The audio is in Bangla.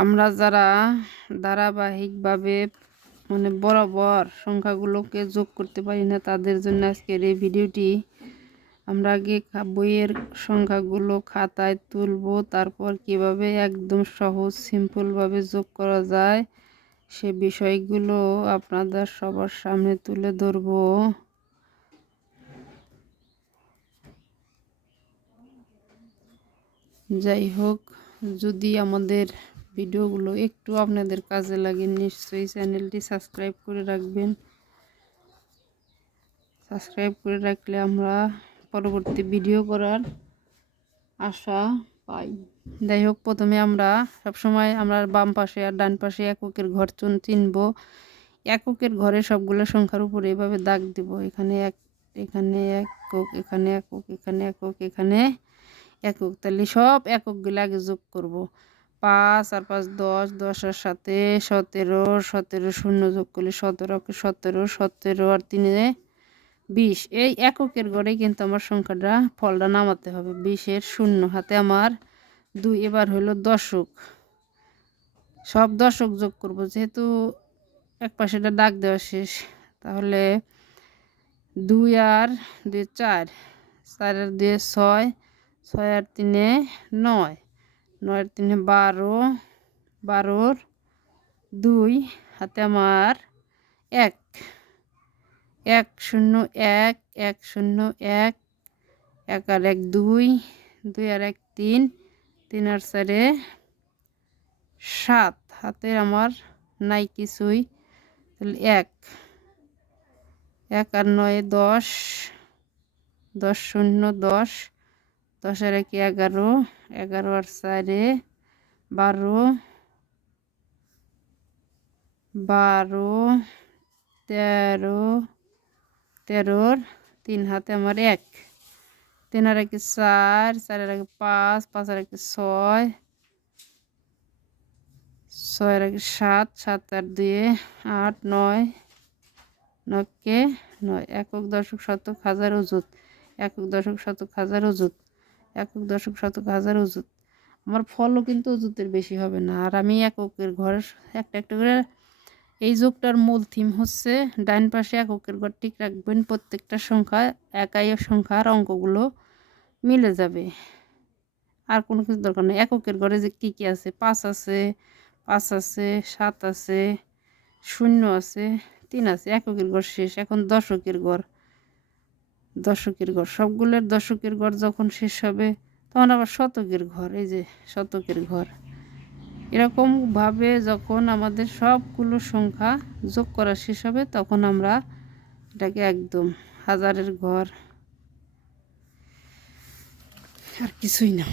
আমরা যারা ধারাবাহিকভাবে মানে বরাবর সংখ্যাগুলোকে যোগ করতে পারি না, তাদের জন্য আজকের এই ভিডিওটি। আমরা আগে বইয়ের সংখ্যাগুলো খাতায় তুলব, তারপর কিভাবে একদম সহজ সিম্পলভাবে যোগ করা যায় সে বিষয়গুলো আপনাদের সবার সামনে তুলে ধরব। যাই হোক, যদি আমাদের ভিডিওগুলো একটু আপনাদের কাজে লাগে, নিশ্চয়ই চ্যানেলটি সাবস্ক্রাইব করে রাখবেন। সাবস্ক্রাইব করে রাখলে আমরা পরবর্তী ভিডিও করার আশা পাই। যাই হোক, প্রথমে আমরা সবসময় আমরা বাম পাশে আর ডান পাশে এককের ঘর চিনব। এককের ঘরে সবগুলো সংখ্যার উপরে এভাবে দাগ দেব। এখানে এখানে একক, এখানে একক, এখানে একক, এখানে একক। তাহলে সব এককগুলো আগে যোগ করব। 5 আর 5 10, 10 আর 7 17, 17 শূন্য যোগ করলে 17, 17, 17 আর 3 20। এই এককের ঘরে কিন্তু আমার সংখ্যাটা ফলটা নামাতে হবে। 20-এর শূন্য হাতে আমার 2। এবার হলো দশক, সব দশক যোগ করব, যেহেতু এক পাশেটা দাগ দেওয়া শেষ। তাহলে 2 আর 2 4, 4 আর 2 6, 6 আর 3 9, 9 আর 3 12, 12-র 2 হাতে আমার 1, 1 0 1, 1 0 1, 1 আর 1 2, 2 আর 1 3, 3 আর 4 7, হাতে আমার নাই কিছুই। তাহলে 1, 1 আর 9 10, 10 0 10, 10 আর 1 11, 11 আর 4 12, 12 13, 13-র 3 হাতে আমার 1, 3 আর 1 4, 4 আর 1 5, 5 আর 1 6, 6 আর 1 7, 7 আর 2 8, 9, 9কে 9। একক দশক শতক হাজার অযুত, একক দশক শতক হাজার অযুত, একক দশক শতক হাজার অযুত। আমার ফলও কিন্তু অযুতের বেশি হবে না। আর আমি এককের ঘর একটা একটা করে, এই যোগটার মূল থিম হচ্ছে ডান পাশে এককের ঘর ঠিক রাখবেন। প্রত্যেকটা সংখ্যা একাই সংখ্যার অঙ্কগুলো মিলে যাবে, আর কোনো কিছু দরকার নেই। এককের ঘরে যে কী কী আছে, 5 আছে, 5 আছে, 7 আছে, 0 আছে, 3 আছে। এককের ঘর শেষ। এখন দশকের ঘর, দশকের ঘর সবগুলোর দশকের ঘর যখন শেষ হবে, তখন আবার শতকের ঘর, এই যে শতকের ঘর। এরকমভাবে যখন আমাদের সবগুলো সংখ্যা যোগ করা শেষ হবে, তখন আমরা এটাকে একদম হাজারের ঘর, আর কিছুই না।